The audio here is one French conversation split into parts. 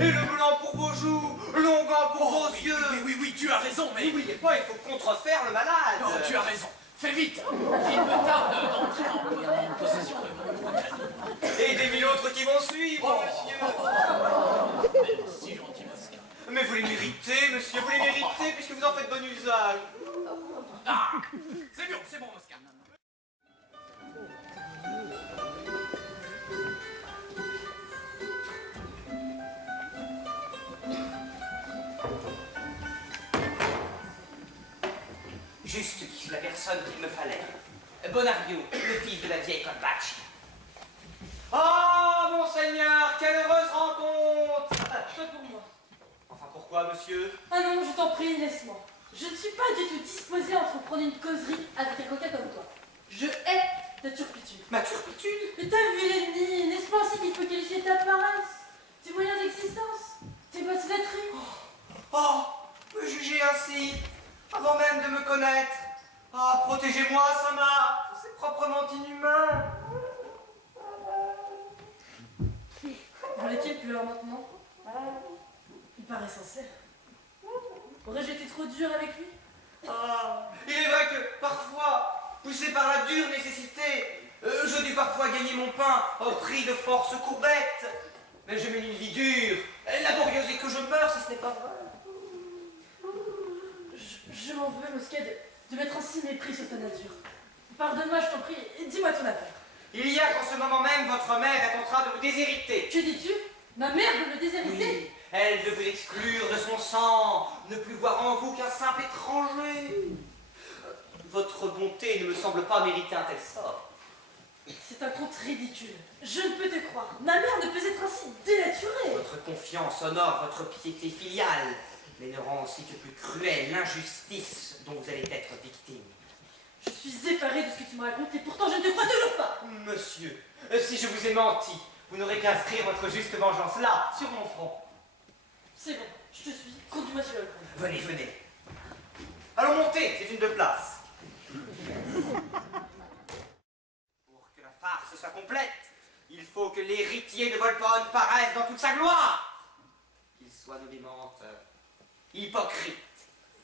Et le blanc pour vos joues, l'onguent pour vos yeux. Oui, tu as raison, mais... N'oubliez pas, il faut contrefaire le malade. Non, tu as raison. Fais vite. Il me tarde d'entrer en possession de mon cadeau. Et des mille autres qui vont suivre, monsieur. Si gentil, Masca. Mais vous les méritez, monsieur, vous les méritez, puisque vous en faites bon usage. Ah, c'est bon, Masca. Juste la personne qu'il me fallait. Bonario, le fils de la vieille Colbacci. Ah, monseigneur, quelle heureuse rencontre! Pas pour moi. Enfin, pourquoi, monsieur? Ah non, je t'en prie, laisse-moi. Je ne suis pas du tout disposée à entreprendre une causerie avec un coquin comme toi. Je hais ta turpitude. Ma turpitude? Mais t'as vu l'ennemi, n'est-ce pas ainsi qu'il faut qualifier ta paresse, tes moyens d'existence, tes basses flatteries? Oh, me juger ainsi, avant même de me connaître. Ah, protégez-moi, Sama, c'est proprement inhumain. Voulait-il pleurer maintenant? Il paraît sincère. Aurais-je été trop dur avec lui? Ah, il est vrai que, parfois, poussé par la dure nécessité, je dus parfois gagner mon pain au prix de forces courbettes. Mais je mène une vie dure, laborieuse et que je meurs si ce n'est pas vrai. Je m'en veux, Moscade, de mettre ainsi mépris sur ta nature. Pardonne-moi, je t'en prie, dis-moi ton affaire. Il y a qu'en ce moment même, votre mère est en train de vous déshériter. Que dis-tu? Ma mère veut me déshériter? Oui, elle veut vous exclure de son sang, ne plus voir en vous qu'un simple étranger. Votre bonté ne me semble pas mériter un tel sort. C'est un conte ridicule. Je ne peux te croire. Ma mère ne peut être ainsi dénaturée. Votre confiance honore votre piété filiale, mais ne rend aussi que plus cruelle l'injustice dont vous allez être victime. Je suis effarée de ce que tu me racontes et pourtant je ne te crois toujours pas. Monsieur, si je vous ai menti, vous n'aurez qu'à inscrire votre juste vengeance là, sur mon front. C'est bon, je te suis. Conduis-moi sur le balcon. Venez, venez. Allons monter, c'est une de place. Pour que la farce soit complète, il faut que l'héritier de Volpone paraisse dans toute sa gloire. Qu'il soit nommément menteur, hypocrite,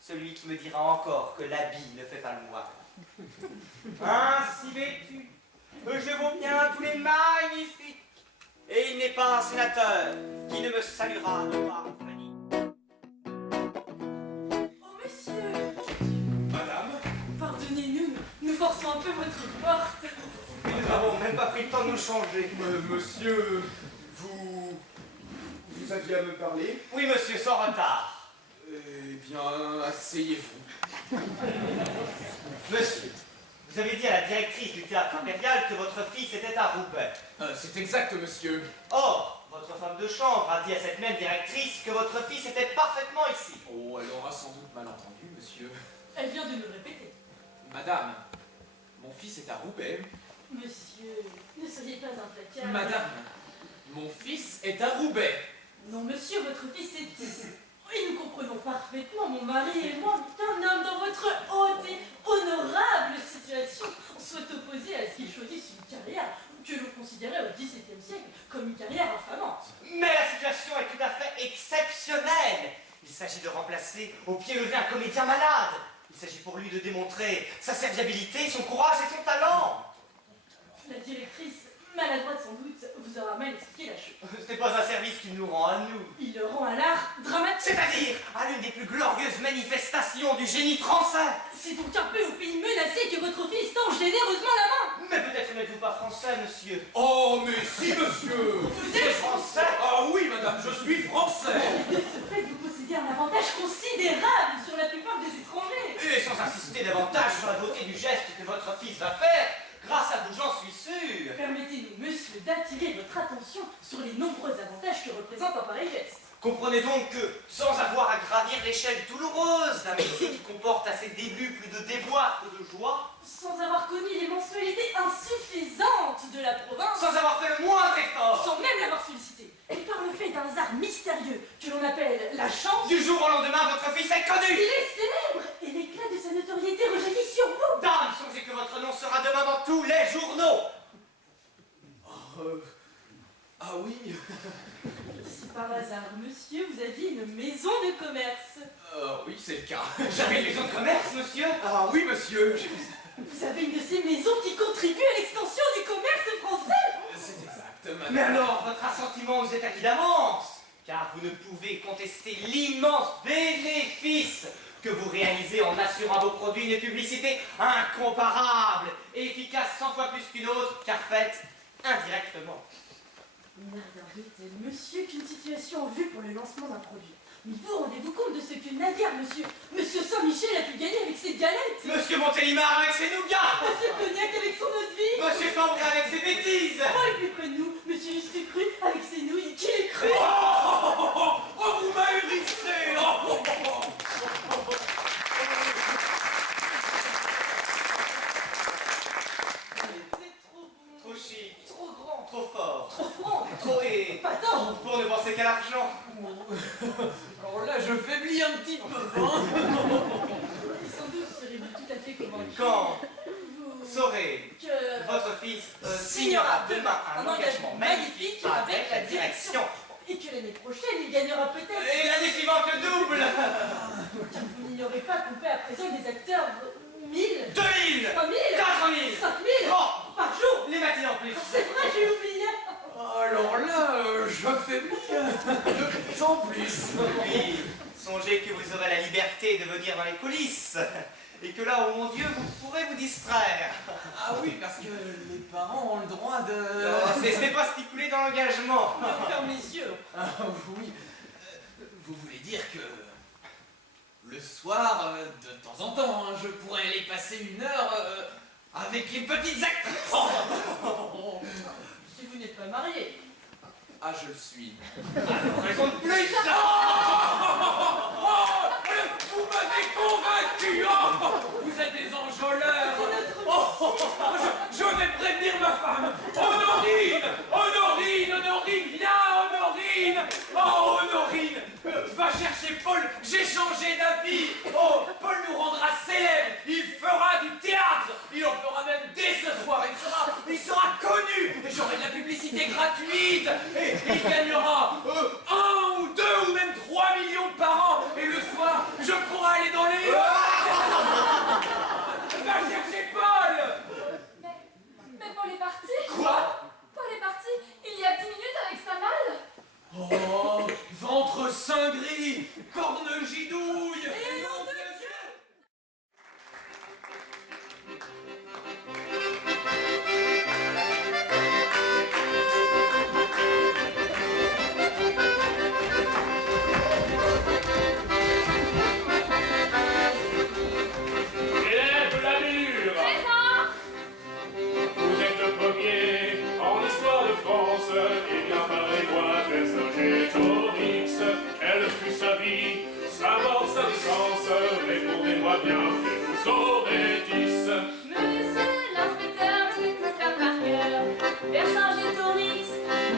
celui qui me dira encore que l'habit ne fait pas le moine. Ainsi vêtu, je vaux bien tous les magnifiques, et il n'est pas un sénateur qui ne me saluera de voir venir. Oh monsieur! Madame, Pardonnez-nous, nous forçons un peu votre porte. Nous n'avons même pas pris le temps de nous changer. Monsieur, vous aviez à me parler? Oui, monsieur, sans retard. Eh bien, asseyez-vous. Monsieur, vous avez dit à la directrice du théâtre impérial que votre fils était à Roubaix. C'est exact, monsieur. Or, votre femme de chambre a dit à cette même directrice que votre fils était parfaitement ici. Oh, elle aura sans doute mal entendu, monsieur. Elle vient de me répéter. Madame, mon fils est à Roubaix. Monsieur, ne soyez pas implacable. Madame, mon fils est à Roubaix. Non, monsieur, votre fils est ici. Oui, nous comprenons parfaitement, mon mari et moi, qu'un homme dans votre haute et honorable situation soit opposé à ce qu'il choisisse une carrière que l'on considérait au XVIIe siècle comme une carrière infamante. Mais la situation est tout à fait exceptionnelle. Il s'agit de remplacer au pied levé un comédien malade. Il s'agit pour lui de démontrer sa serviabilité, son courage et son talent. La directrice, maladroite sans doute, vous aura mal expliqué la chose. Ce n'est pas un service qu'il nous rend à nous. Il le rend à l'art dramatique. C'est-à-dire à l'une des plus glorieuses manifestations du génie français. C'est donc un peu au pays menacé que votre fils tend généreusement la main. Mais peut-être n'êtes-vous pas français, monsieur. Oh, mais si, monsieur. Vous Vous êtes français? Ah oui, madame, je suis français. De ce fait, vous possédez un avantage considérable sur la plupart des étrangers. Et sans insister davantage sur la beauté du geste que votre fils va faire, grâce à vous, j'en suis sûr. Permettez-nous, monsieur, d'attirer votre attention sur les nombreux avantages que représente un pareil geste. Comprenez donc que, sans avoir à gravir l'échelle douloureuse d'un métier qui comporte à ses débuts plus de déboires que de joie, Sans avoir connu les mensualités insuffisantes de la province, sans avoir fait le moindre effort, sans même l'avoir sollicité, et par le fait d'un hasard mystérieux que l'on appelle la chance, du jour au lendemain, votre fils est il connu. est célèbre et l'éclat de sa notoriété rejaillit sur vous. Dame, songez que votre nom sera demain dans tous les journaux. Ah oui. C'est par hasard, monsieur, vous aviez une maison de commerce. Oui, c'est le cas. J'avais une maison de commerce, monsieur. Ah oui, monsieur. Vous avez une de ces maisons qui contribue à l'extension du commerce français. C'est exact, madame. Mais alors, votre assentiment vous est acquis d'avance, car vous ne pouvez contester l'immense bénéfice que vous réalisez en assurant à vos produits une publicité incomparable, efficace 100 fois plus qu'une autre, car faite indirectement. N'arrive-t-il, monsieur, qu'une situation en vue pour le lancement d'un produit? Mais vous rendez-vous compte de ce que naguère, monsieur Saint-Michel a pu gagner avec ses galettes? Monsieur Montélimar avec ses nougats. Monsieur Cognac avec son eau de vie? Monsieur Cambrai avec ses bêtises. Oh, et plus près de nous, monsieur Justru avec ses nouilles. Qui est cru? Oh, vous m'ahérissez. C'est trop bon. Trop chic, Trop grand. trop fort, Trop franc. trop et... Pas tant. pour ne penser qu'à l'argent. Alors là, je faiblis un petit peu. Sans doute serez-vous tout à fait convaincu. Quand Vous... saurez que... votre fils signera demain un engagement magnifique avec la direction. Et que l'année prochaine, il gagnera peut-être... Et l'année suivante le double. Car vous n'ignorez pas qu'on paie à présent des acteurs 1000, 2000, 3000, 4000, 5000 oh, par jour. les matinées en plus. C'est vrai, j'ai oublié. Alors là, je faiblis de plus en plus. Oui, songez que vous aurez la liberté de venir dans les coulisses. Et que là, oh mon Dieu, vous pourrez vous distraire. Ah oui, parce que les parents ont le droit de... Non, ce n'est pas stipulé dans l'engagement. Ferme les yeux. Ah oui. Vous voulez dire que le soir, de temps en temps, hein, je pourrais aller passer une heure avec les petites actrices. Si vous n'êtes pas marié. Ah, je le suis. Raison de plus. Vous m'avez convaincu. Vous êtes des enjôleurs. Je vais prévenir ma femme. Honorine, viens, Honorine. Oh, Honorine, va chercher Paul. J'ai changé d'avis. Oh, Paul nous rendra célèbres. Il fera du théâtre. Il en fera même dès ce soir. Il sera connu. Et j'aurai de la publicité gratuite. Et il gagnera 1 ou 2 ou même 3 millions par an. Et le soir, je pourrai aller dans les... Va chercher Paul. Mais Paul est parti. Quoi? Paul est parti il y a 10 minutes avec sa malle. Oh, ventre saint gris, corne gidouille. Et nom de Dieu. Élève la mûre. Présent. Vous êtes le premier en histoire de France. Et bien parlez-moi Vercingétorix. Quelle fut sa vie, sa mort, sa naissance? Répondez-moi bien, et vous saurez 10. Monsieur l'inspecteur, c'est tout ça par cœur. Vercingétorix,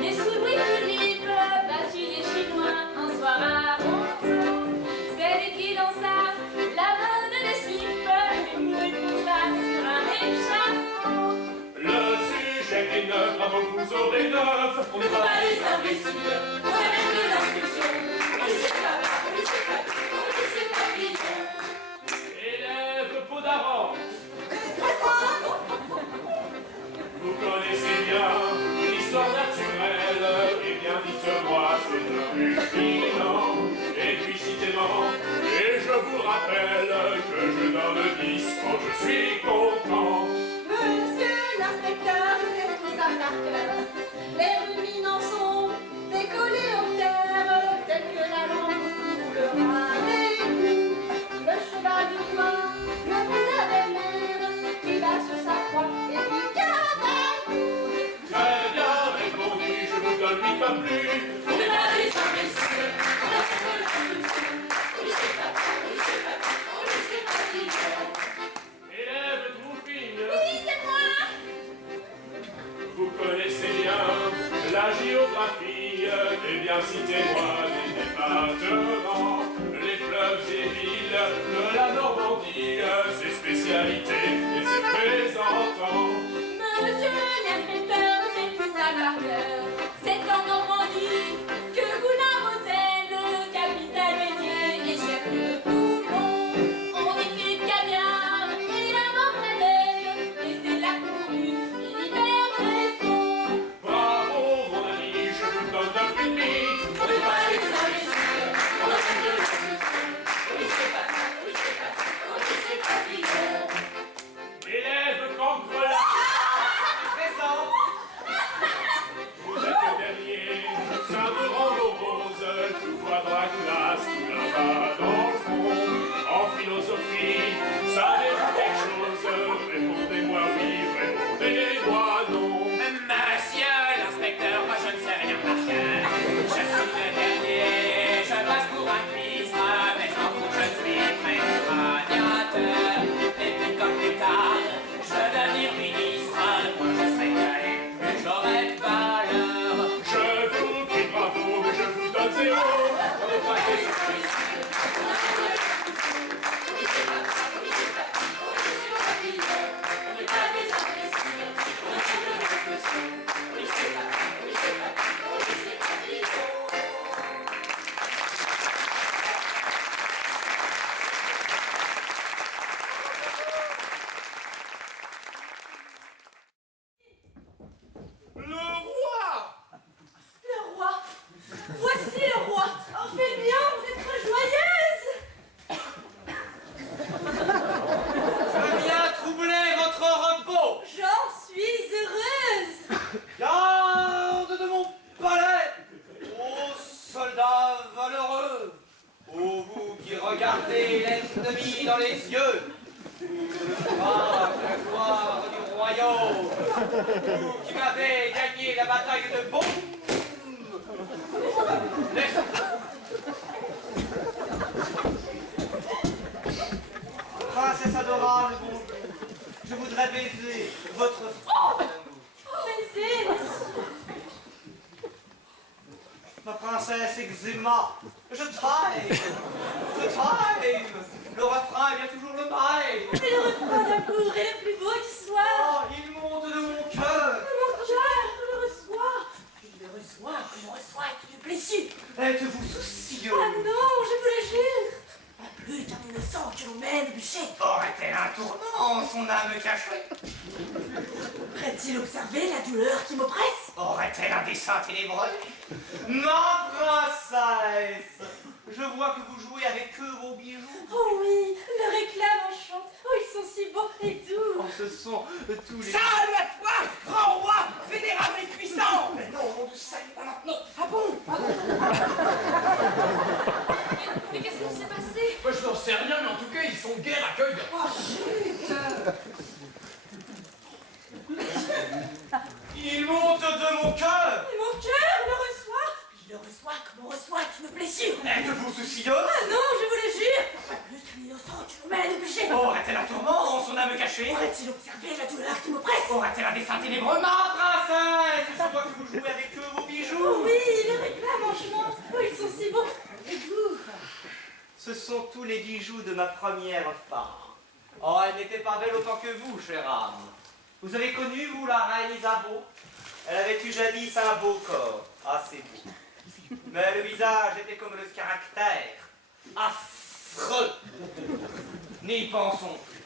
né sous Louis-Philippe, battu les Chinois un soir à 11 ans. C'est lui qui lança la mode des slips, une posa sur un échafaud. Le sujet est neuf, bravo, vous aurez 9. On n'est pas pas les imbéciles. On a même de l'instruction. On ne sait pas, on ne sait pas, on ne sait pas vite. élève Podaran. Vous connaissez bien l'histoire naturelle. Eh bien, dites-moi, c'est un ruminant. Et puis citez-moi, et je vous rappelle que je donne 10 quand je suis content. Monsieur l'inspecteur, c'est tout ça par cœur. Les ruminants sont des coléoptères, tels que la langouste ou le rat-d'égout. Le cheval du coin, le boudin des mers, qui va sur sa croix et puis cabane. Très bien répondu, je vous donne 8 pas plus. On est pas des imbéciles. On a fait de l'instruction. On ne sait pas, on ne sait pas, on ne sait pas vite. Élève Troufine. Oui, c'est moi. Vous connaissez bien la géographie, eh bien gris dans les yeux. Ah, la gloire du royaume. Vous qui m'avez gagné la bataille de Bon. Princesse adorable, bon, je voudrais baiser votre front. Baiser, monsieur. Ma princesse Eczéma, je t'aime. Le refrain est bien toujours le même. Mais le refrain d'amour est le plus beau qui soit. Oh, il monte de mon cœur. Mon cœur le reçoit. Il le reçoit comme on reçoit une blessure. Êtes-vous soucieux? Ah non, je vous le jure. Pas plus qu'un innocent que l'on mène au bûcher. Aurait-elle un tournant, son âme cachée? Aurait-il observé la douleur qui m'oppresse? Aurait-elle un dessein ténébreux? Ma princesse, je vois que vous jouez avec eux vos bijoux. Oh oui, le réclame enchante. Oh, ils sont si beaux et doux. Oh, ce sont tous les... Salut à toi, grand roi, vénérable et puissant! Mais non, mon Dieu, salut pas maintenant. Ah bon? Mais qu'est-ce qui s'est passé? Moi, je n'en sais rien, mais en tout cas, ils sont guère accueillants. Oh, chut. Il monte de mon cœur. Et mon cœur le reçoit. Il le reçoit comme on reçoit une blessure. Êtes-vous soucieuse? Ah non, je vous le jure. Pas plus qu'un innocent que l'on mène au bûcher. Aurait-elle un tourment, son âme cachée? Aurait-il observé la douleur qui m'oppresse? Aurait-elle un dessein ténébreux? Ma princesse, je vois que vous jouez avec eux vos Oh bijoux. oui, le réclame enchante. Oh, ils sont si beaux et doux. Ce sont tous les bijoux de ma première femme. Oh, elle n'était pas belle autant que vous, chère âme. Vous avez connu, vous, la reine Isabeau? Elle avait eu jadis un beau corps, assez beau. Mais le visage était comme le caractère, affreux. N'y pensons plus.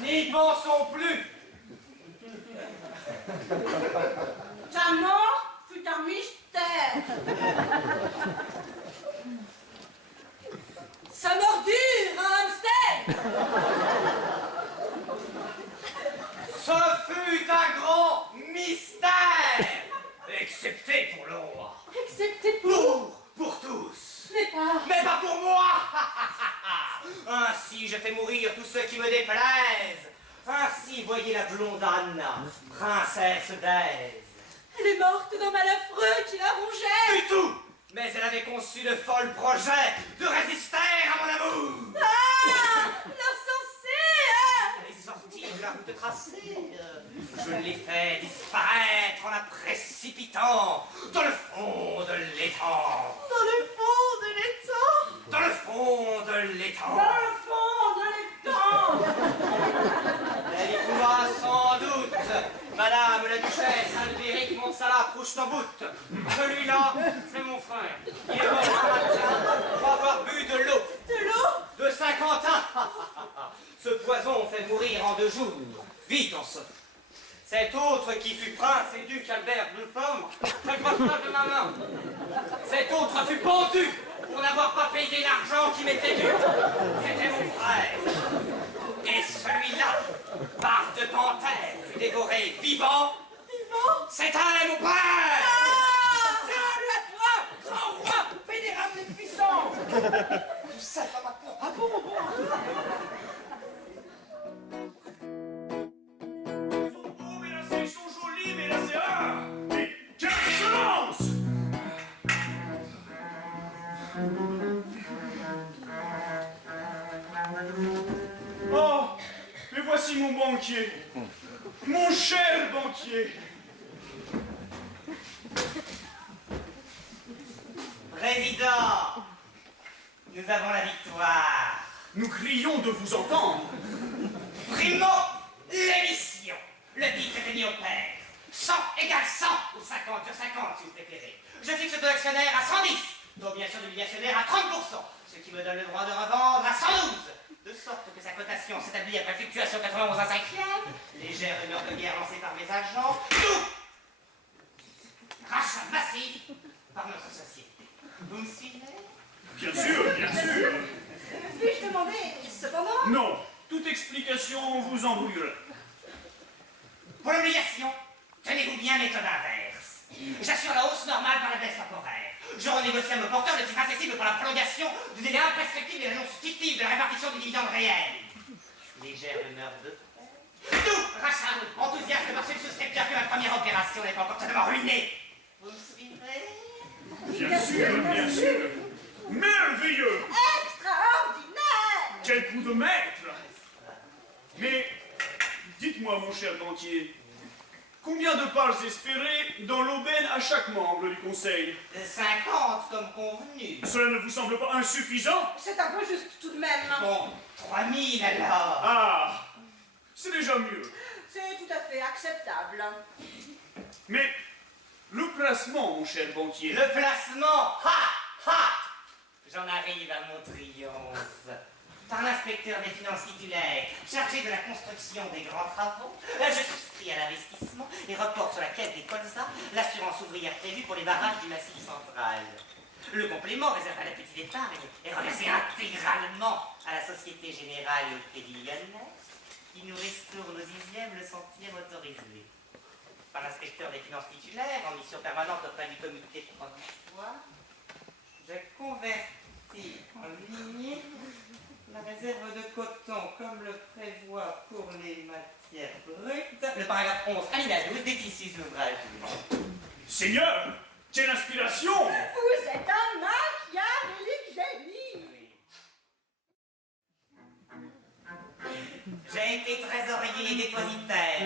N'y pensons plus. Ta mort fut un mystère. Sa mordure, un hamster. Ce fut un grand mystère, excepté pour le roi. Excepté Pour tous. mais pas pour moi. Ainsi je fais mourir tous ceux qui me déplaisent. Ainsi voyez la blonde Anna, princesse d'Aise. Elle est morte d'un mal affreux qui la rongeait. Du tout. Mais elle avait conçu de folles projets de résister à mon amour. Ah, l'insensé. Elle est sortie de la route tracée. Je l'ai fait disparaître en la précipitant dans le fond de l'étang. Dans le fond de l'étang. Dans le fond de l'étang. Dans le fond de l'étang. Elle y coula sans doute. Madame la duchesse Albéric Monsala Prouchtambout. Celui-là, c'est mon frère. Il est mort ce matin pour avoir bu de l'eau. De l'eau. De Saint-Quentin. Ce poison fait mourir en 2 jours. Vite, on saute. Cet autre qui fut prince et duc Albert de Flandre, précoce de ma main. Cet autre fut pendu pour n'avoir pas payé l'argent qui m'était dû. C'était mon frère. Et celui-là, barre de panthère, fut dévoré vivant. Vivant. C'était mon père. Salut à toi, grand roi, vénérable et puissant! Tu sais pas maintenant. Ah bon, bon? Oh, mais là, ils sont jolis, mais là, c'est... Ah! Mais quelle excellence! Oh, mais voici mon banquier. Mon cher banquier. Président, nous avons la victoire. Nous crions de vous entendre. Primo, l'émission. Le titre était mis au pair. 100 égale 100 ou 50 sur 50 si vous préférez. Je fixe le taux d'actionnaire à 110, donc bien sûr du actionnaire à 30%, ce qui me donne le droit de revendre à 112. De sorte que sa cotation s'établit après fluctuation 91 à 5e, légère rumeur de guerre lancée par mes agents, tout rachat massif par notre société. Vous me suivez? Bien sûr, bien sûr. Puis-je demander, cependant? Non, toute explication vous embrouillerait. Pour l'obligation, tenez-vous bien méthode inverse. J'assure la hausse normale par la baisse temporaire. Je renégocie à mon porteur le titre accessible pour la prolongation du délai imprescriptible et l'annonce fictive de la répartition du dividende réel. Légère humeur de père. Tout, rachat, enthousiaste, marché de souscripteur que ma première opération n'est pas encore totalement ruinée. Vous me suivrez? Bien sûr, bien sûr. Merveilleux. Extraordinaire! Quel coup de maître. Mais, dites-moi, mon cher banquier, combien de parts espérées dans l'aubaine à chaque membre du conseil? 50 comme convenu. Cela ne vous semble pas insuffisant? C'est un peu juste tout de même. Bon, 3000 alors. Ah, c'est déjà mieux. C'est tout à fait acceptable. Mais, le placement, mon cher banquier. Le placement, ha, ha. J'en arrive à mon triomphe. Par l'inspecteur des finances titulaires, chargé de la construction des grands travaux, je souscris à l'investissement et reporte sur la caisse des colzas l'assurance ouvrière prévue pour les barrages du Massif central. Le complément réservé à la petite épargne est reversé intégralement à la Société Générale et au Crédit Lyonnais, qui nous restaure nos immeubles sans tir autorisé. Par l'inspecteur des finances titulaires, en mission permanente auprès du comité de transitoire, je convertis en ligne la réserve de coton comme le prévoit pour les matières brutes. Le paragraphe 11, alinéa 12 des tissus de l'ouvrage. Seigneur, quelle inspiration! Vous êtes un machiavélique génie! J'ai été trésorier et dépositaire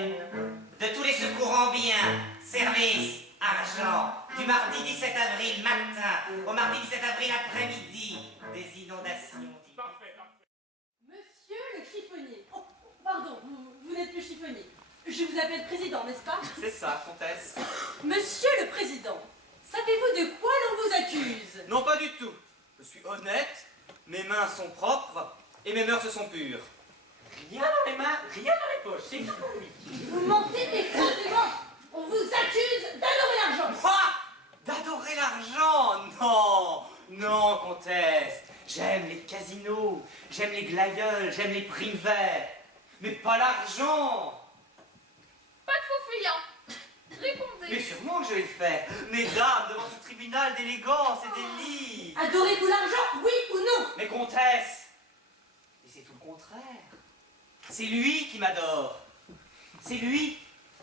de tous les secours en biens, services, argent, du mardi 17 avril matin au mardi 17 avril après-midi, des inondations. Parfait, parfait. Monsieur le chiffonnier. Oh, pardon, vous n'êtes plus chiffonnier. Je vous appelle président, n'est-ce pas? C'est ça, comtesse. Monsieur le président, savez-vous de quoi l'on vous accuse? Non, pas du tout. Je suis honnête, mes mains sont propres et mes mœurs sont pures. Rien dans les mains, rien dans les poches, c'est tout. Vous mentez effrontément. On vous accuse d'adorer l'argent. Quoi? D'adorer l'argent? Non, non, comtesse. J'aime les casinos, j'aime les glaïeuls, j'aime les primes vertes. Mais pas l'argent. Pas de faux fuyant. Répondez. Mais sûrement que je vais le faire. Mesdames, devant ce tribunal d'élégance et d'élite. Adorez-vous l'argent, oui ou non? Mais comtesse, mais c'est tout le contraire. C'est lui qui m'adore. C'est lui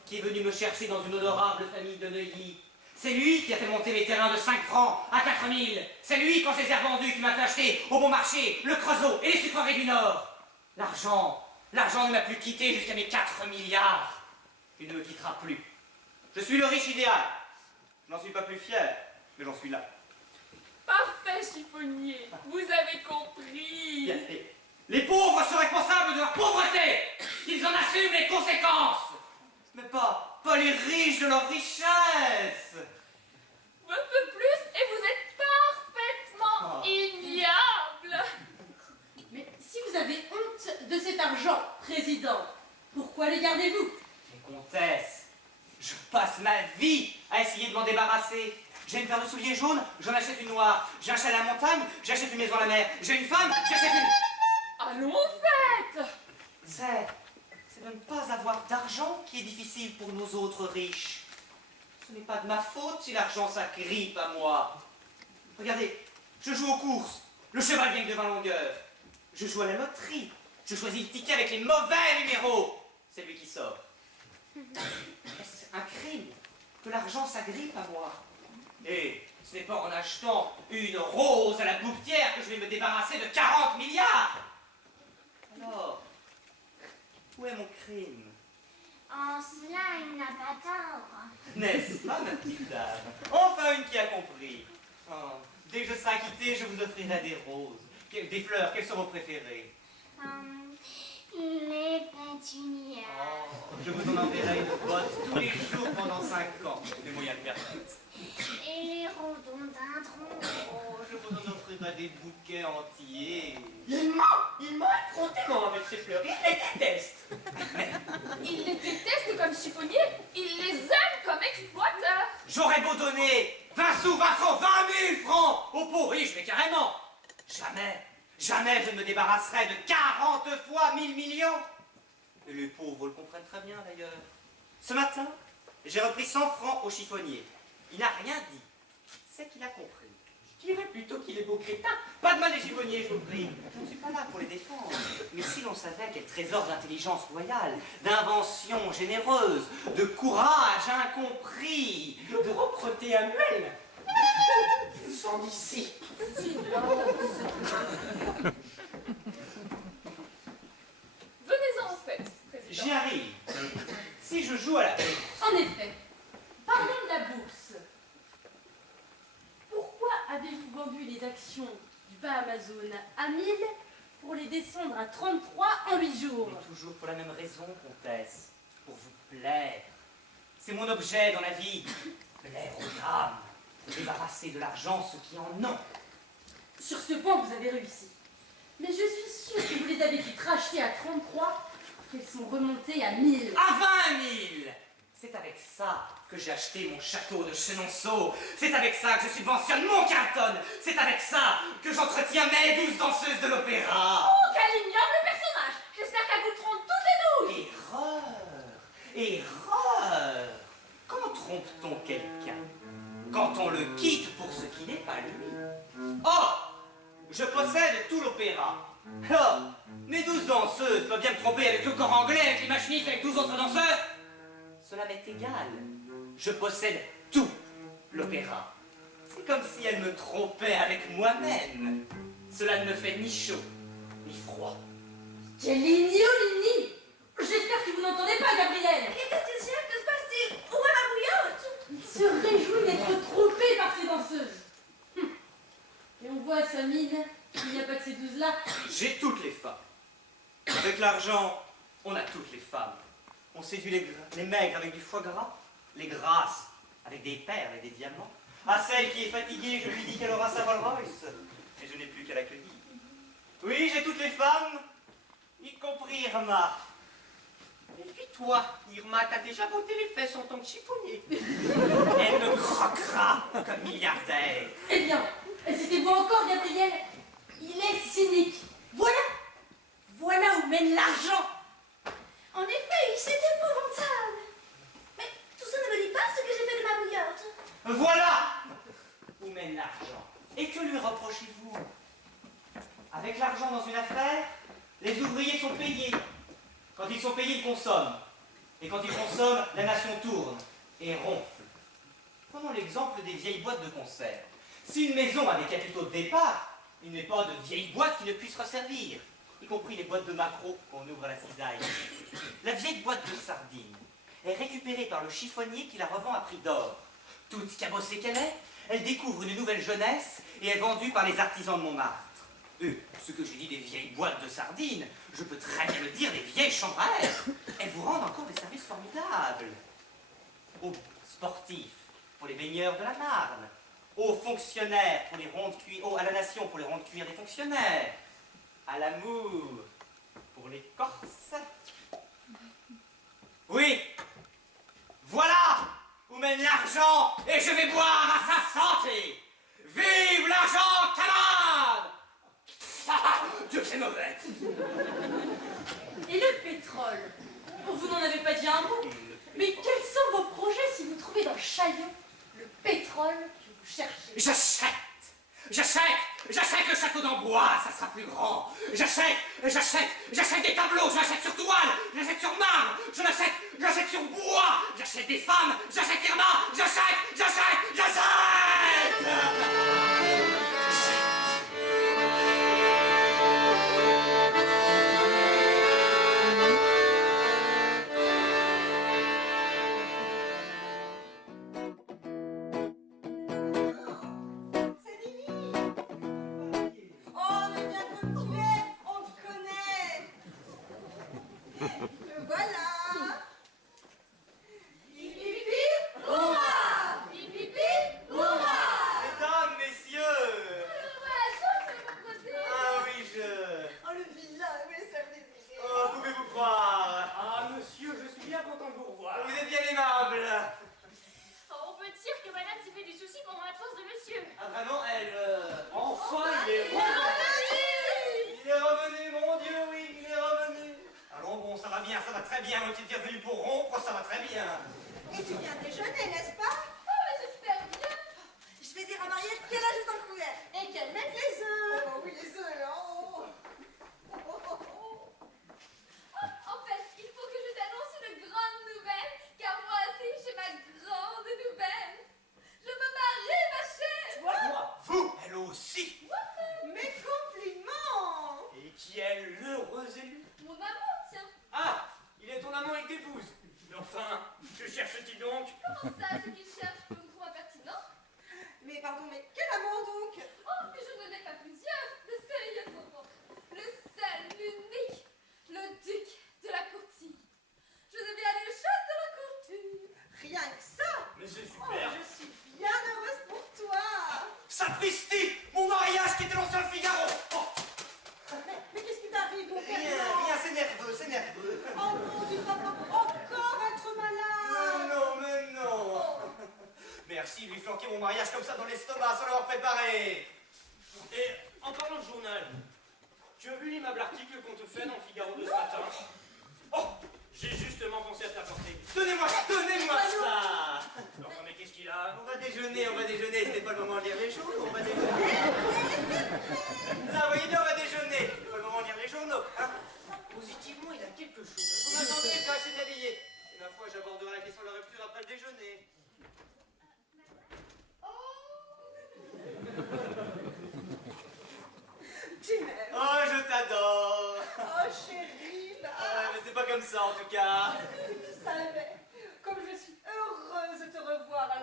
qui est venu me chercher dans une honorable famille de Neuilly. C'est lui qui a fait monter les terrains de 5 francs à 4000. C'est lui, quand je les ai revendus, qui m'a fait acheter au bon marché le Creusot et les sucreries du Nord. L'argent ne m'a plus quitté jusqu'à mes 4 milliards. Il ne me quittera plus. Je suis le riche idéal. Je n'en suis pas plus fier, mais j'en suis là. Parfait, chiffonnier. Vous avez compris. Bien. Les pauvres sont responsables de leur pauvreté. Ils en assument les conséquences. Mais pas les riches de leur richesse. Un peu plus et vous êtes parfaitement ignoble. Mais si vous avez honte de cet argent, président, pourquoi les gardez-vous? Mais comtesse, je passe ma vie à essayer de m'en débarrasser. J'ai une paire de souliers jaunes, j'en achète une noire. J'ai un chalet à la montagne, j'achète une maison à la mer. J'ai une femme, j'achète une... Allons au fait. C'est de ne pas avoir d'argent qui est difficile pour nous autres riches. Ce n'est pas de ma faute si l'argent s'agrippe à moi. Regardez, je joue aux courses, le cheval gagne de 20 longueurs. Je joue à la loterie, je choisis le ticket avec les mauvais numéros. C'est lui qui sort. Est-ce un crime que l'argent s'agrippe à moi? Et ce n'est pas en achetant une rose à la bouquetière que je vais me débarrasser de 40 milliards. Alors, où est mon crime? En cela, il n'a pas tort. N'est-ce pas, ma petite dame? Enfin une qui a compris. Oh, dès que je serai acquitté, je vous offrirai des roses. Des fleurs, quelles sont vos préférées? Les pétunias. Oh, je vous en enverrai une botte tous les jours pendant 5 ans. Les moyens de perfect. Et les rhododendrons. Oh, je vous en offrirai des bouquets entiers. Il m'a effrontément avec ses fleurs. Il les déteste. Il les déteste comme chiffonnier, il les aime comme exploiteur. J'aurais beau donner 20 sous, 20 francs, 20 000 francs aux pauvres riches, mais carrément. Jamais je ne me débarrasserai de 40 fois 1000 millions. Et les pauvres le comprennent très bien d'ailleurs. Ce matin, j'ai repris 100 francs au chiffonnier. Il n'a rien dit. C'est qu'il a compris. Je dirais plutôt qu'il est beau crétin. Pas de mal des chiffonniers, je vous prie. Je ne suis pas là pour les défendre. Mais si l'on savait quel trésor d'intelligence royale, d'invention généreuse, de courage incompris, de propreté annuelle, ils sont d'ici. Venez-en en fait, président. J'y arrive. Si je joue à la... En effet, parlons de la bourse. Pourquoi avez-vous vendu les actions du bas Amazon à 1000 pour les descendre à 33 en 8 jours? Mais toujours pour la même raison, comtesse. Pour vous plaire. C'est mon objet dans la vie. Plaire aux dames. Débarrasser de l'argent ceux qui en ont. Sur ce point, vous avez réussi. Mais je suis sûre que vous les avez vite racheter à 33, qu'elles sont remontées à 1000. À 20 000. C'est avec ça que j'ai acheté mon château de Chenonceau. C'est avec ça que je subventionne mon Carlton. C'est avec ça que j'entretiens mes 12 danseuses de l'opéra. Oh, quel ignoble personnage! J'espère qu'elles goûteront toutes les 12! Erreur. Erreur. Quand trompe-t-on quelqu'un? Quand on le quitte pour ce qui n'est pas lui. Oh! Je possède tout l'opéra. Alors, mes 12 danseuses peuvent bien me tromper avec le corps anglais, avec les machinistes, avec 12 autres danseurs. Cela m'est égal. Je possède tout l'opéra. C'est comme si elles me trompaient avec moi-même. Cela ne me fait ni chaud, ni froid. Quel ignominie! J'espère que vous n'entendez pas, Gabriel. Qu'est-ce que se passe-t-il? Où est ma bouillotte? Il se réjouit d'être trompé par ces danseuses. Et on voit à sa mine qu'il n'y a pas que ces 12-là. J'ai toutes les femmes. Avec l'argent, on a toutes les femmes. On séduit les maigres avec du foie gras, les grasses avec des perles et des diamants. À celle qui est fatiguée, je lui dis qu'elle aura sa Rolls-Royce. Et je n'ai plus qu'à l'accueillir. Oui, j'ai toutes les femmes, y compris Irma. Et puis toi, Irma, t'as déjà botté les fesses en tant que chiffonnier. Elle me croquera comme milliardaire. Eh bien, c'était-vous encore, Gabriel? Il est cynique. Voilà! Voilà où mène l'argent! En effet, c'est épouvantable. Mais tout ça ne me dit pas ce que j'ai fait de ma bouillotte. Voilà où mène l'argent. Et que lui reprochez-vous? Avec l'argent dans une affaire, les ouvriers sont payés. Quand ils sont payés, ils consomment. Et quand ils consomment, la nation tourne et ronfle. Prenons l'exemple des vieilles boîtes de conserve. Si une maison a des capitaux de départ, il n'est pas de vieilles boîtes qui ne puissent resservir, y compris les boîtes de maquereaux qu'on ouvre à la cisaille. La vieille boîte de sardines est récupérée par le chiffonnier qui la revend à prix d'or. Toute cabossée qu'elle est, elle découvre une nouvelle jeunesse et est vendue par les artisans de Montmartre. Ce que j'ai dit des vieilles boîtes de sardines, je peux très bien le dire des vieilles chambres à air. Elles vous rendent encore des services formidables. Aux sportifs, pour les baigneurs de la Marne. Aux fonctionnaires, pour les rondes cuir, à la nation, pour les rondes cuir des fonctionnaires. À l'amour, pour les corsets. Oui, voilà où mène l'argent et je vais boire à sa santé. Vive l'argent canade! Ah, Dieu, c'est mauvais. Et le pétrole? Vous n'en avez pas dit un mot. Mais quels sont vos projets si vous trouvez dans Chaillot le pétrole que vous cherchez? J'achète le château d'Amboise, ça sera plus grand. J'achète des tableaux, j'achète sur toile, j'achète sur marbre, j'achète sur bois, j'achète des femmes, j'achète Irma, j'achète. Oh, mais viens me tuer, on te connaît. Le voilà. Pipi, hurrah! Pipi, hurrah! Mesdames, messieurs. Ah oui, Oh, le vilain, mais ça me désire. Oh, pouvez-vous croire? Ah, monsieur, je suis bien content de vous revoir. Vous êtes bien aimable. On peut dire que madame s'est fait du souci pendant l'absence de monsieur. Ah vraiment, elle... Enfin, il est Il est revenu, mon Dieu, oui, il est revenu. Allons, bon, ça va bien, ça va très bien. Mon petit est venu pour rompre, ça va très bien. Et tu viens déjeuner, n'est-ce pas? Oh, mais j'espère toi-même. Mes compliments. Et qui est l'heureux élu? Mon amant, tiens. Ah, il est ton amant et t'épouse. Mais enfin, que cherche-t-il donc? Comment ça, ce qu'il cherche, je me trouve impertinent? Mais pardon, mais quel amant donc? Oh, mais je n'en ai pas plusieurs, de sérieusement. Le seul, l'unique, le duc de la courtille. Je devais aller aux choses de la courtille. Rien que ça. Mais c'est Oh, super. je suis bien heureuse pour toi. Sapristi, mon mariage qui était lancé le Figaro. Oh, Mais qu'est-ce qui t'arrive, mon rien, Ferdinand? rien, c'est nerveux, c'est nerveux. Oh non, tu ne vas pas encore être malade. Non, mais non. Merci de lui flanquer mon mariage comme ça dans l'estomac sans l'avoir préparé. Et en parlant de journal, tu as vu l'aimable article qu'on te fait dans le Figaro de ce matin? Oh, j'ai justement pensé à t'apporter. Donnez-moi ça. Enfin, mais qu'est-ce qu'il a? On va déjeuner, c'était pas le moment de lire les journaux, on va déjeuner. Là, vous voyez bien, on va déjeuner, c'est pas le moment de lire les journaux, hein? Positivement, il a quelque chose. Vous m'attendez, je vais essayer de l'habiller. Et ma foi, j'aborderai la question de la rupture après le déjeuner. Tu m'aimes. Oh, je t'adore. Oh, chérie, là. Mais c'est pas comme ça, en tout cas. Si tu savais, comme je suis heureuse de te revoir là.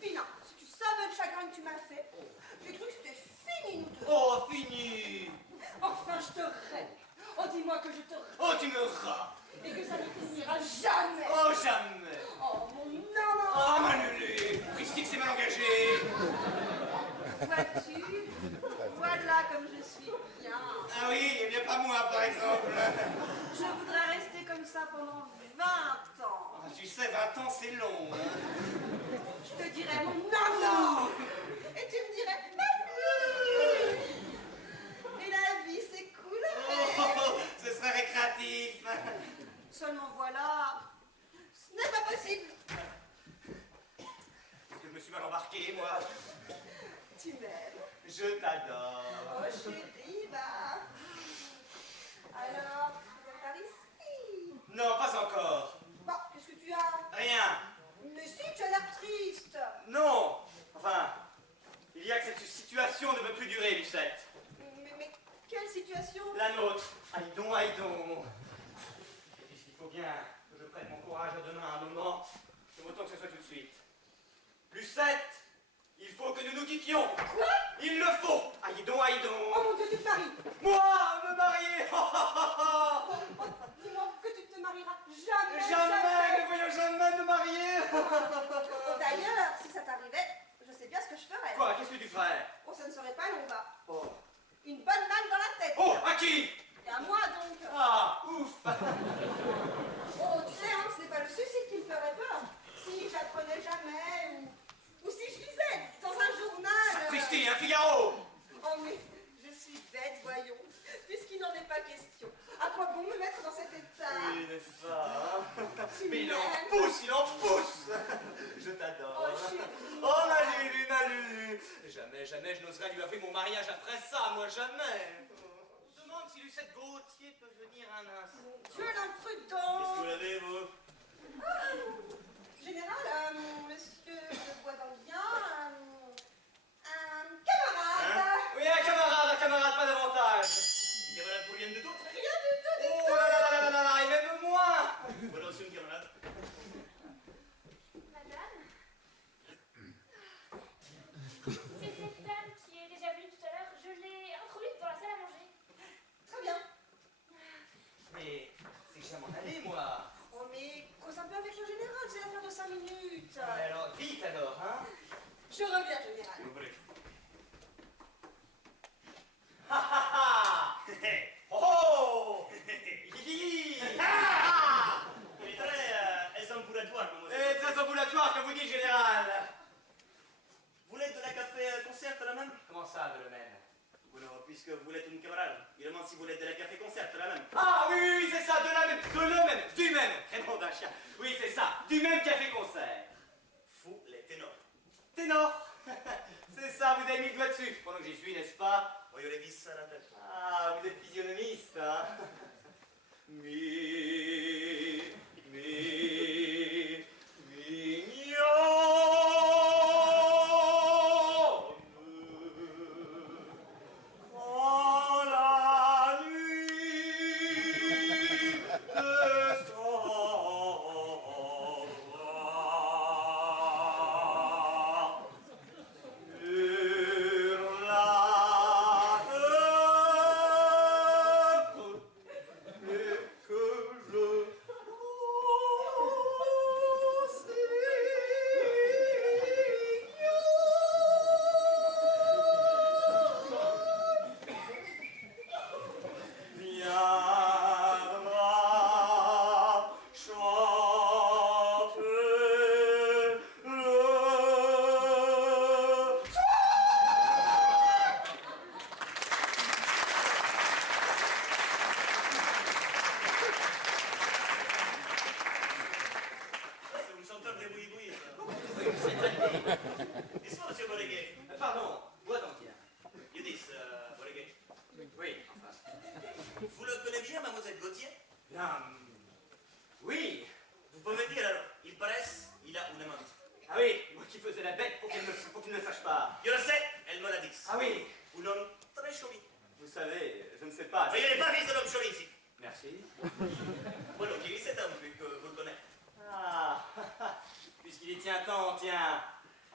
Vilain, si tu savais le chagrin que tu m'as fait, j'ai cru que c'était fini, nous deux. Oh, fini. Enfin, je te rêve. Oh, dis-moi que je te rêve. Oh, tu me rats. Et que ça ne finira jamais. Oh, jamais. Oh, mon nanan. Oh, ma Lulu. Christique s'est mal engagée. Vois-tu, voilà comme je suis bien. Ah oui, et bien pas moi, par exemple. Je voudrais rester comme ça pendant 20 ans. Ah, tu sais, 20 ans, c'est long. Hein. Je te dirais mon nanan. Et tu me dirais mamie. Et la vie s'écoulerait. Oh, ce serait récréatif. Seulement voilà, ce n'est pas possible. Est-ce que je me suis mal embarqué, moi? Tu m'aimes. Je t'adore. Oh chérie, bah. Alors, tu viens par ici. Non, pas encore. Bon, qu'est-ce que tu as? Rien. Mais si, tu as l'air triste. Non. Enfin, il y a que cette situation ne peut plus durer, Lucette. Mais quelle situation? La nôtre. Aïe donc, aïe donc. Et puisqu'il faut bien que je prenne mon courage à deux mains un moment, je m'autant que ce soit tout de suite. Lucette, il faut que nous nous quittions. Quoi? Il le faut. Aïe donc, aïe donc. Oh mon Dieu, tu te maries. Moi, me marier. Oh, dis-moi que tu te marieras jamais. Jamais, ne voyons jamais me marier. D'ailleurs, si ça t'arrivait, je sais bien ce que je ferais. Quoi, qu'est-ce que tu ferais? Oh, ça ne serait pas long, va. Oh. Une bonne balle dans la tête. Oh, à qui? Et à moi donc. Ah, ouf. Oh, tu sais, hein, ce n'est pas le suicide qui me ferait peur. Si j'apprenais jamais, ou si je lisais dans un journal. Sapristi, un Figaro. Oh, mais je suis bête, voyons. Puisqu'il n'en est pas question. À quoi bon me mettre dans cet état? Oui, n'est-ce pas, hein? Tu Mais il en m'aimes. pousse, il en pousse. Je t'adore. Oh, chérie. Oh, ma Lulu, ma Lulu. Jamais, jamais je n'oserais lui avouer mon mariage après ça, moi, jamais. Je me demande si Lucette Gauthier peut venir un instant. Dieu Qu'est-ce l'imprudent. que vous avez, vous? Général, monsieur de Boisdanguien, un camarade. Hein? Oui, un camarade, pas davantage. Une camarade pour rien de tout? Rien du tout, du Oh tout. là là là là là là, et même moi. Voilà aussi une camarade. Madame, c'est cette dame qui est déjà venue tout à l'heure. Je l'ai introduite dans la salle à manger. Très bien. Mais c'est que j'ai à m'en aller, moi. Oh, mais cause un peu avec le général, c'est l'affaire de 5 minutes. Alors, vite alors, hein. Je reviens, général. Ha ha ha! Oh! Hi! Ah! Il est très ambulatoire, C'est très ambulatoire, que vous dites, général. Vous voulez de la café concert la même? Comment ça, de le même? Bueno, puisque vous êtes une camarade, il demande si vous voulez de la café concert la même. Ah oui, oui, c'est ça, de la même, de le même, du même. Très bon d'un chien. Oui, c'est ça, du même café-concert. Fou les ténors. Ténor. C'est ça, vous avez mis le doigt dessus. Pendant que j'y suis, n'est-ce pas? Voyons les vis à la tête. Ah, vous êtes physionomiste, hein? Mignon. ou l'homme très joli. Vous savez, je ne sais pas. Mais il n'est pas fils de l'homme joli ici. Merci. Voilà, qui c'est un peu que vous le connaissez. Ah, puisqu'il y tient tant, tiens.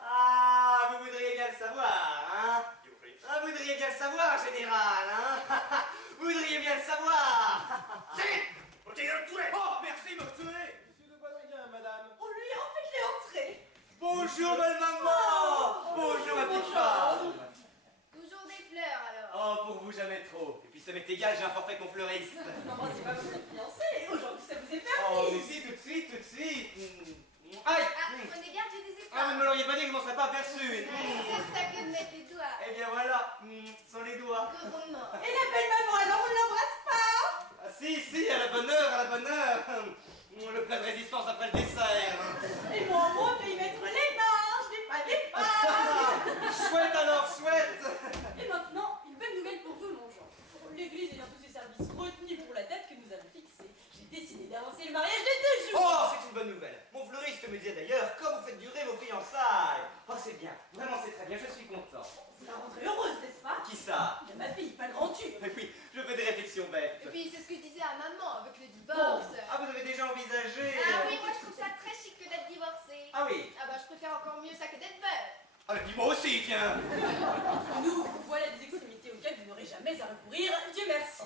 Ah, vous voudriez bien le savoir, hein? Je vous prie. Ah, vous voudriez bien le savoir, général, hein? Vous voudriez bien le savoir. C'est pour te retrouver. Oh, merci, Mortué. Monsieur de Quadriguin, madame. On lui en fait les entrées. Bonjour, belle maman. Bonjour, ma petite femme. Toujours des fleurs alors. Oh, pour vous, jamais trop. Et puis, ça m'est égal, j'ai un forfait qu'on fleuriste. Non, c'est pas vous êtes fiancés. Aujourd'hui, ça vous est Oh, permis. mais si, tout de suite, tout de suite. Aïe. Ah, prenez garde, j'ai des Ah, vous ne épaules. me l'auriez pas dit que je m'en serais pas aperçu. C'est ça que de mettre les doigts. Eh bien, voilà, sans les doigts. Comment? Et la belle maman, alors on ne l'embrasse pas. Ah, si, à la bonne heure, à la bonne heure. Le plat de résistance après le dessert. Et moi, on peut y mettre les mains. Je n'ai pas des pas. Chouette alors, chouette. Et maintenant, une belle nouvelle pour vous, mon Jean. L'église ayant tous ses services retenus pour la date que nous avons fixée, j'ai décidé d'avancer le mariage de 2 jours. Oh, c'est une bonne nouvelle. Mon fleuriste me disait d'ailleurs, comme vous faites durer vos fiançailles. Oh, c'est bien, vraiment c'est très bien, je suis content. Vous la rendrez heureuse, n'est-ce pas? Qui ça? Il y a ma fille, pas le grand tube. Et puis, je fais des réflexions bêtes. Et puis c'est ce que je disais à maman avec le divorce. Ah, vous avez déjà envisagé? Ah oui, moi je trouve ça très chic que d'être divorcée. Ah oui. Ah bah je préfère encore mieux ça que d'être veuve. Ah, mais puis moi aussi, tiens. Nous, voilà des extrémités auxquelles vous n'aurez jamais à recourir, Dieu merci.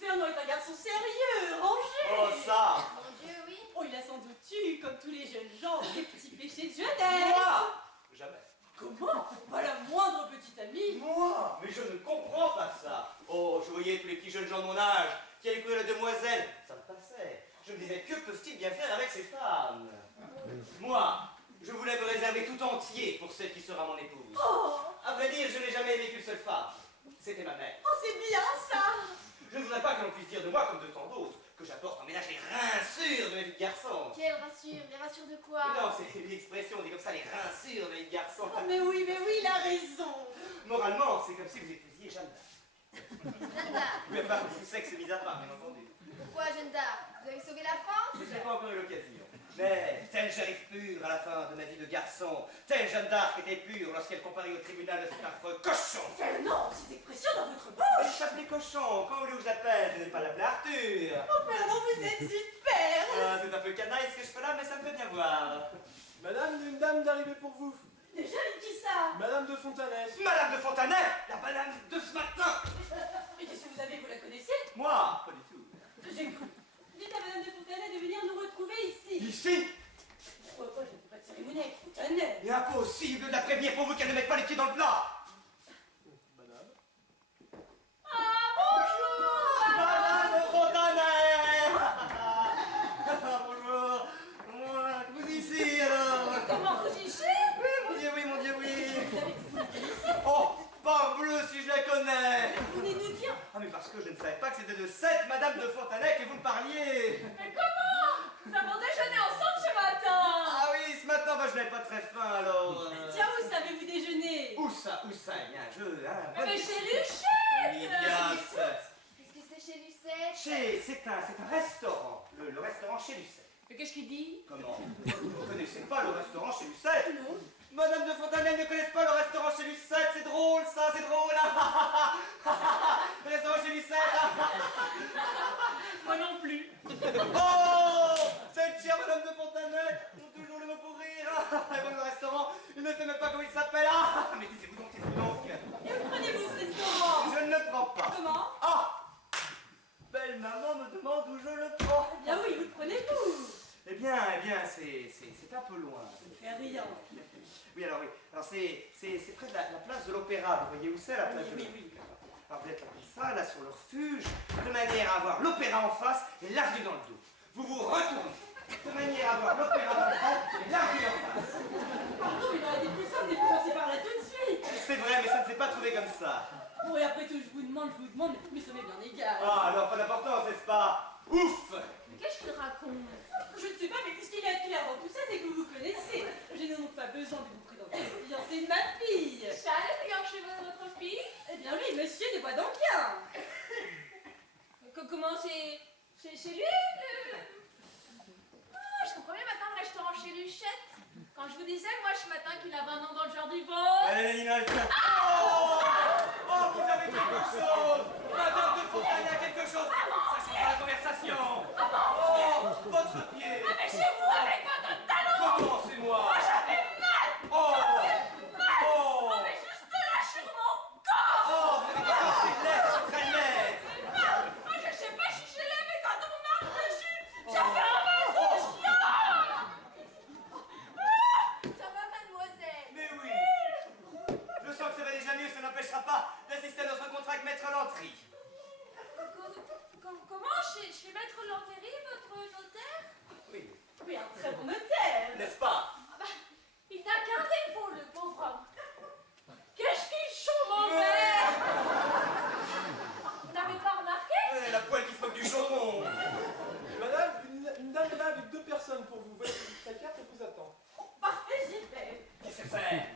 Fernand est un garçon sérieux, rangé. Oh, ça. Mon Dieu, oui. Oh, il a sans doute eu, comme tous les jeunes gens, des petits péchés de jeunesse. Moi? Jamais. Comment? Pas la moindre petite amie. Moi? Mais je ne comprends pas ça. Oh, je voyais tous les petits jeunes gens de mon âge qui allaient courir la demoiselle. Ça me passait. Je me disais, que peuvent-ils bien faire avec ces femmes? Moi, je voulais me réserver tout entier pour celle qui sera mon épouse. Oh, À vrai dire, je n'ai jamais aimé qu'une seule femme. C'était ma mère. oh c'est bien ça. Je ne voudrais pas que l'on puisse dire de moi, comme de tant d'autres, que j'apporte en ménage les rincures de mes vies de garçons. Quelle rassure, les rassures de quoi? Non, c'est une expression, on dit comme ça, les rincures de mes vies de garçons. Oh, mais oui, il a raison. Moralement, c'est comme si vous épousiez Jeanne d'Arc. Jeanne d'Arc. Oui, enfin, tout sexe mis à part, bien entendu. Pourquoi Jeanne d'Arc? Vous avez sauvé la France? Je n'ai pas encore eu l'occasion. Mais tel j'arrive pur à la fin de ma vie de garçon, telle Jeanne d'Arc était pure lorsqu'elle comparait au tribunal de cet affreux cochon. Fernand, ces expressions dans votre Je bouche. s'appelait cochon, quand vous voulez que je l'appelle, je n'ai pas l'appeler Arthur. Oh Fernand, vous êtes super. Ah, c'est un peu canaille ce que je fais là, mais ça me fait bien voir. Madame, une dame d'arriver pour vous. Déjà, il dit ça. Madame de Fontanès. Madame de Fontanay, la madame de ce matin. Et qu'est-ce que vous avez, vous la connaissez? Moi, pas du tout. J'ai cru. Dites à Madame de Fontanet de venir nous retrouver ici. Ici? Pourquoi pas, je ne fais pas de cérémonie avec Fontanet. Et impossible de la prévenir pour vous qu'elle ne mette pas les pieds dans le plat. Madame. Madame de Fontanay. Bonjour. Moi, vous ici alors? Comment vous gichez? Oui, mon Dieu, oui. Oh, parbleu si je la connais. Vous venez nous dire. Ah, mais parce que je ne savais pas que c'était de cette Madame de Fontanay que vous me parliez. Mais comment? Nous avons déjeuné ensemble ce matin. Ah oui, ce matin, bah, je n'avais pas très faim alors. Tiens, où savez-vous déjeuner? Où ça, il y a un jeu, hein? Mais chez Luchette. Lydias. Qu'est-ce que c'est chez Lucette? C'est un restaurant. Le restaurant chez Lucette. Mais qu'est-ce qu'il dit? Comment? Vous ne connaissez pas le restaurant chez Lucette? Non. Madame de Fontanay ne connaît pas le restaurant chez Lucette, c'est drôle ça, c'est drôle. Le restaurant chez Lucette. Moi non plus. Oh, cette chère Madame de Fontanay ont toujours le mot pour rire. Elle va au restaurant, il ne sait même pas comment il s'appelle. Ah, mais taisez-vous donc, taisez-vous donc. Et où prenez-vous ce restaurant? Je ne le prends pas. Comment? Ah, belle maman me demande où je le prends. Eh bien oui, où le prenez-vous? Eh bien, c'est un peu loin. Ça ne fait rien. Oui, alors c'est près de la place de l'Opéra. Vous voyez où c'est la place de Oui, l'Opéra? oui. Alors vous êtes là comme ça, là sur le refuge, de manière à avoir l'Opéra en face et l'avenue dans le dos. Vous vous retournez, de manière à avoir l'Opéra dans le dos et l'avenue en face. Pardon, il aurait été plus simple de commencer par là tout de suite. C'est vrai, mais ça ne s'est pas trouvé comme ça. Bon, et après tout, je vous demande, mais ça m'est bien égal. Ah, alors pas d'importance, n'est-ce pas? Ouf! Mais qu'est-ce qu'il raconte? Je ne sais pas, mais ce qu'il y a de clair dans tout ça, c'est que vous vous connaissez. Je n'ai donc pas besoin de vous présenter le fiancé de ma fille. Charles, regarde chez votre fille. Eh bien oui, monsieur ne voit donc bien. Comment c'est chez lui? Ah, je comprends bien maintenant le restaurant chez Luchette. Quand je vous disais, moi, ce matin, qu'il avait un nom dans le genre du vol. Allez, Nina, oh! avec Maître Lantry. Comment chez Maître Lantry, votre notaire? Oui. Oui, un très bon notaire. N'est-ce pas? Ah bah, il n'a qu'un défaut, le pauvre homme. Qu'est-ce qu'il chante mauvais? Vous n'avez pas remarqué? Ouais, la poêle qui se moque du chaudron. Madame, une dame est là avec 2 personnes pour vous. Voyez sa carte, elle vous attend. Parfait, j'y vais. Qu'est-ce que c'est?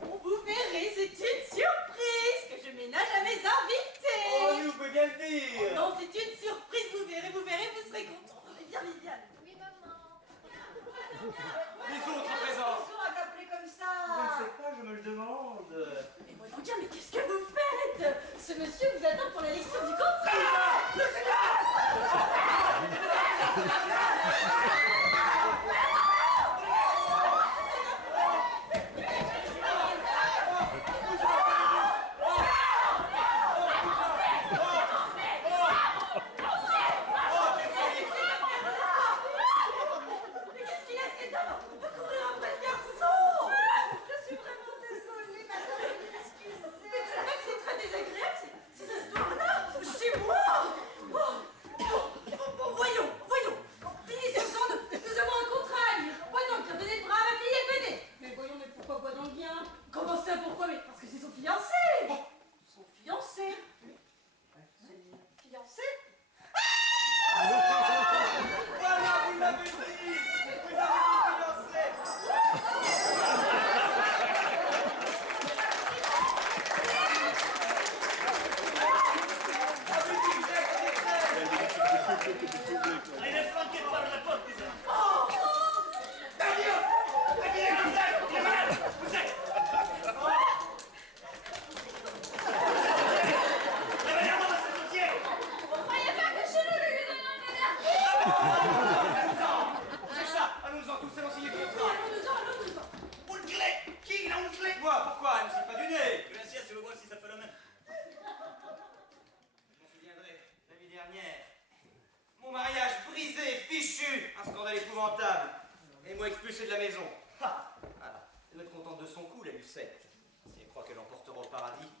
Vous verrez, c'est une surprise que je ménage à mes invités. Oh, oui, vous pouvez bien le dire. Non, c'est une surprise, vous verrez, vous serez contents. Viens, Viviane. Oui, maman. Les autres présents. Ils sont à t'appeler comme Je ça. ne sais pas, je me le demande. Mais moi, donc, mais qu'est-ce que vous faites? Ce monsieur vous attend pour la lecture du contrat. Mais qu'est-ce qu'il a, cet homme? On peut courir après ce garçon. Je suis vraiment désolée, madame, je m'excuse. Mais tu vois que c'est très désagréable, ces histoires-là, chez moi. Bon, voyons. Finissez ensemble, nous avons un contrat à lire. Voyons, bien, donnez le bras à ma fille et venez. Mais voyons, mais pourquoi pas donc bien? Comment ça, pourquoi? Mais parce que c'est son fiancé. Son fiancé? Son fiancé? Voilà, vous l'avez dit. Vous avez financé. Allez, laisse flanquer par la porte, cousin. Vous croyez pas que chez nous, lui donne un galère? C'est ça. Allons-en tous, allons signer le contrat. Allons-nous-en. Une clé. Qui il a une clé? Moi, pourquoi? Elle ne sait pas du nez. Bien sûr, je veux voir si ça fait le même. Je m'en souviendrai, l'année dernière. Mon mariage brisé, fichu, un scandale épouvantable. Et moi expulsé de la maison. Ha! Voilà. Elle doit être contente de son coup, la Lucette. Si elle croit qu'elle l'emportera au paradis.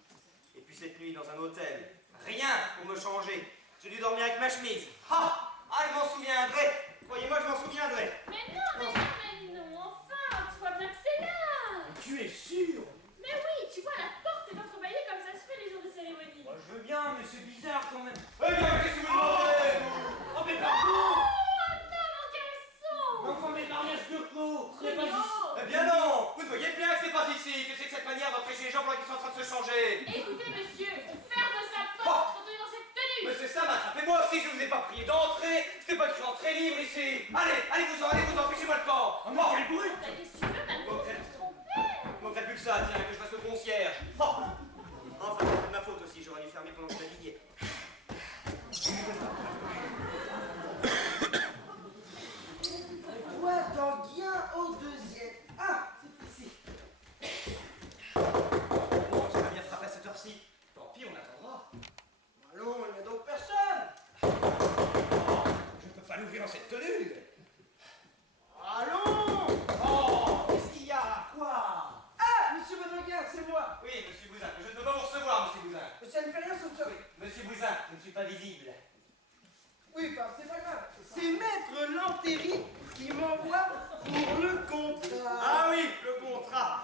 Et puis cette nuit, dans un hôtel, rien pour me changer. J'ai dû dormir avec ma chemise. Ha! Ah, je m'en souviendrai. Croyez-moi, je m'en souviendrai. Mais non, enfin, tu vois bien que c'est là. Tu es sûr? Mais oui, tu vois, la porte est entrebâillée comme ça se fait les jours de cérémonie. Moi, je veux bien, mais c'est bizarre quand même. Eh bien, qu'est-ce que vous demandez? Oh, mais pardon! Enfin, mes mariages de clos! C'est pas ici. Eh bien non! Vous ne voyez bien que c'est pas ici, que c'est que cette manière d'entrer chez les gens pendant qu'ils sont en train de se changer! Écoutez, monsieur, on ferme sa porte quand on est dans cette tenue. Mais c'est ça, m'attrapez moi aussi, je vous ai pas prié d'entrer! C'était pas écrit entrée libre ici! Allez-vous-en, fichez-moi le camp! Oh, quel bruit! Bah, qu'est-ce que tu veux, maintenant? Bon, quel- On se trompait. Il manquerait plus que ça, tiens, que je fasse le concierge! Oh. Enfin, c'est de ma faute aussi, j'aurais dû fermer pendant que je naviguais. Quoi d'en bien au deuxième? Ah, c'est ici. Bon, j'aimerais bien frapper à cette heure-ci. Tant pis, on attendra. Allons, il n'y a donc personne. Je ne peux pas l'ouvrir en cette tenue! Allons. Oh! Qu'est-ce qu'il y a? Quoi? Ah, monsieur Baudriguin, c'est moi. Oui, monsieur Bouzin, je ne peux pas vous recevoir, monsieur Bouzin. Ça ne fait rien, ça me sauve. Monsieur Bouzin, je ne suis pas visible. Oui, enfin, c'est pas grave. C'est Maître Lantry qui m'envoie pour le contrat. Ah oui, le contrat.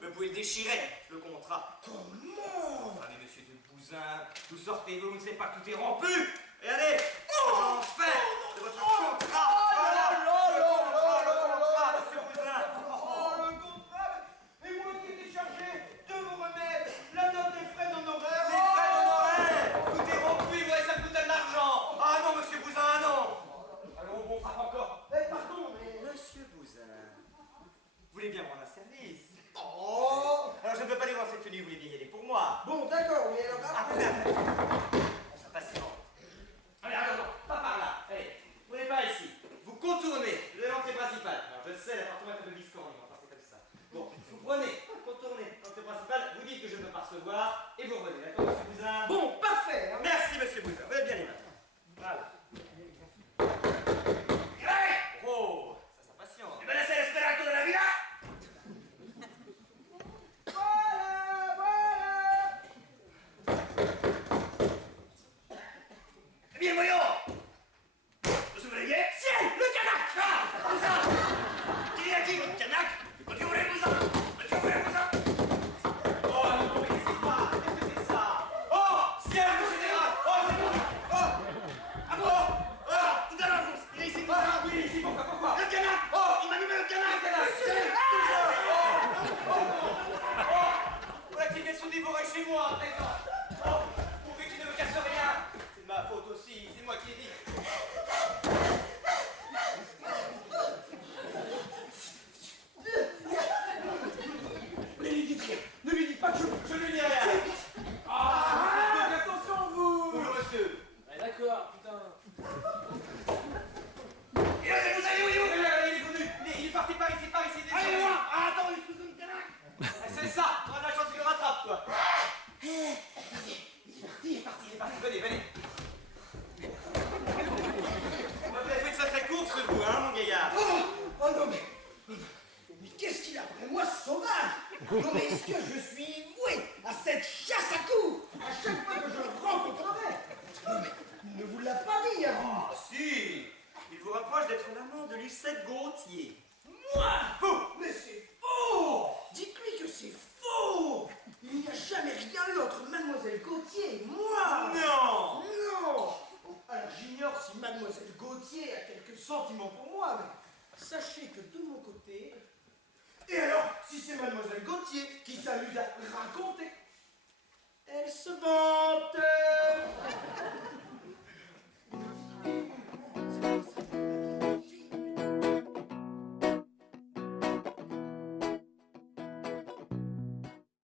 Vous pouvez le déchirer, le contrat. Comment? Ah mais monsieur de Bouzin, vous sortez, vous ne savez pas que tout est rompu. Et allez, j'en fais de votre contrat. Voilà, le contrat, monsieur Bouzin. Oh, le contrat. Et moi qui étais chargé de vous remettre la note des frais d'honoraires. Les frais d'honoraires, tout est rompu, vous voyez, ça me coûte de l'argent. Ah non, monsieur Bouzin, ah non. Allons, on frappe encore. Pardon, mais... Monsieur Bouzin, vous voulez bien me rendre un service? Oh. Alors je ne peux pas aller dans cette tenue, vous voulez bien y aller pour moi. Bon, d'accord, mais alors... On s'impatiente. Allez, non, pas par là. Allez, vous n'êtes pas ici. Vous contournez de l'entrée principale. Alors je sais, l'appartement est un peu discordant, enfin c'est comme ça. Bon, vous prenez, contournez l'entrée principale, vous dites que je ne peux pas recevoir, et vous revenez, d'accord, monsieur Bouzin? Bon, parfait. Hein. Merci, monsieur Bouzin, vous êtes bien les mains. Voilà. Oh, ça s'impatiente. Me parece el esperanto de la vida. Bien, monsieur général. Oh, c'est bon. Oh. Ah bon. Oh. Tout à l'heure, vous inspirez ici. Ah oui, ici, pourquoi? Le canard. Oh. Il m'a nommé le canard. Le canard. Voilà qu'il vient se dévorer chez moi à présent. Oh, pourvu qu'il ne me casse rien. C'est de ma faute aussi, c'est moi qui ai dit. Ne lui dites rien. Ne lui dites pas que je lui dis rien. Ah, attention, vous. Bonjour, monsieur. Ouais, d'accord, putain. Et là, vous allez où? Il est venu. Il est parti par ici, Allez, moi. Ah, attends, il se fout une canard. C'est ça. On a de la chance qu'il le rattrape, toi. Il est parti. Venez. Vous avez fait de sacrée course, vous, hein, mon gaillard. Oh non, mais qu'est-ce qu'il a après moi, ce sauvage? Non, mais est-ce que je suis voué à cette chasse à coups à chaque fois que je le rencontrerai? Non, mais il ne vous l'a pas dit, à vous. Ah, si. Il vous rapproche d'être l'amant de Lucette Gauthier. Moi? Faux. Mais c'est faux. Dites-lui que c'est faux. Il n'y a jamais rien eu entre Mademoiselle Gauthier et moi. Non. Alors j'ignore si Mademoiselle Gauthier a quelques sentiments pour moi, mais sachez que de mon côté... Et alors, si c'est Mademoiselle Gauthier qui s'amuse à raconter, elle se venge.